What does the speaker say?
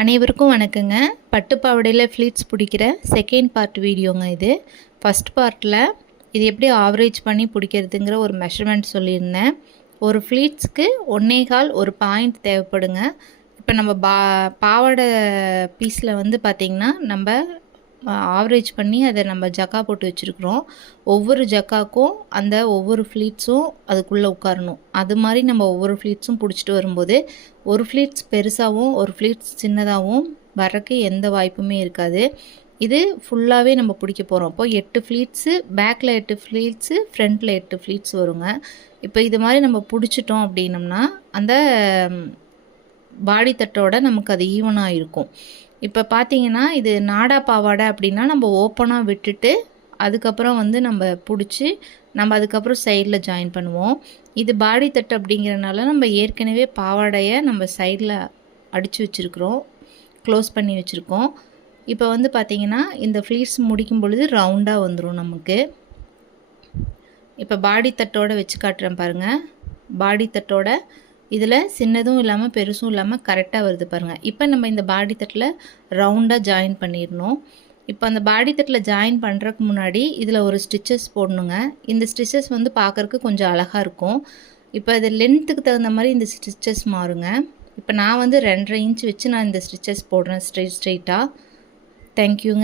அனைவருக்கும் வணக்கங்க. பட்டு பாவாடையில் ஃப்ளீட்ஸ் பிடிக்கிற செகண்ட் பார்ட் வீடியோங்க இது. ஃபஸ்ட் பார்ட்டில் இது எப்படி ஆவரேஜ் பண்ணி பிடிக்கிறதுங்கிற ஒரு மெஷர்மெண்ட் சொல்லியிருந்தேன். ஒரு ஃப்ளீட்ஸ்க்கு 1.25 ஒரு பாயிண்ட் தேவைப்படுங்க. இப்போ நம்ம பாவாடை பீஸில் வந்து பார்த்திங்கன்னா நம்ம ஆவரேஜ் பண்ணி அதை நம்ம ஜக்கா போட்டு வச்சுருக்குறோம். ஒவ்வொரு ஜக்காக்கும் அந்த ஒவ்வொரு ஃப்ளீட்ஸும் அதுக்குள்ளே உட்காரணும். அது மாதிரி நம்ம ஒவ்வொரு ஃப்ளீட்ஸும் பிடிச்சிட்டு வரும்போது ஒரு ஃப்ளீட்ஸ் பெருசாகவும் ஒரு ஃப்ளீட்ஸ் சின்னதாகவும் வரக்கு எந்த வாய்ப்புமே இருக்காது. இது ஃபுல்லாகவே நம்ம பிடிக்க போகிறோம். அப்போ 8 ஃப்ளீட்ஸு, பேக்கில் 8 ஃப்ளீட்ஸு, ஃப்ரண்ட்டில் 8 ஃப்ளீட்ஸ் வருங்க. இப்போ இது மாதிரி நம்ம பிடிச்சிட்டோம் அப்படின்னம்னா அந்த பாடி தட்டோட நமக்கு அது ஈவனாக இருக்கும். இப்போ பார்த்தீங்கன்னா இது நாடா பாவாடை அப்படின்னா நம்ம ஓப்பனாக விட்டுட்டு அதுக்கப்புறம் வந்து நம்ம பிடிச்சி நம்ம அதுக்கப்புறம் சைடில் ஜாயின் பண்ணுவோம். இது பாடி தட்டு அப்படிங்கிறனால நம்ம ஏற்கனவே பாவாடையை நம்ம சைடில் அடித்து வச்சுருக்குறோம், க்ளோஸ் பண்ணி வச்சுருக்கோம். இப்போ வந்து பார்த்திங்கன்னா இந்த ஃப்ளீட்ஸ் முடிக்கும் பொழுது ரவுண்டாக வந்துடும் நமக்கு. இப்போ பாடி தட்டோடு வச்சு காட்டுறேன் பாருங்கள். பாடி தட்டோட இதில் சின்னதும் இல்லாமல் பெருசும் இல்லாமல் கரெக்டாக வருது பாருங்கள். இப்போ நம்ம இந்த பாடி தட்டில் ரவுண்டாக ஜாயின் பண்ணிடணும். இப்போ அந்த பாடி தட்டில் ஜாயின் பண்ணுறதுக்கு முன்னாடி இதில் ஒரு ஸ்டிச்சஸ் போடணுங்க. இந்த ஸ்டிச்சஸ் வந்து பார்க்குறக்கு கொஞ்சம் அழகாக இருக்கும். இப்போ இது லென்த்துக்கு தகுந்த மாதிரி இந்த ஸ்டிச்சஸ் மாறுங்க. இப்போ நான் வந்து 2.5 இன்ச் வச்சு நான் இந்த ஸ்டிச்சஸ் போடுறேன் ஸ்ட்ரெயிட்டாக. தேங்க்யூங்க.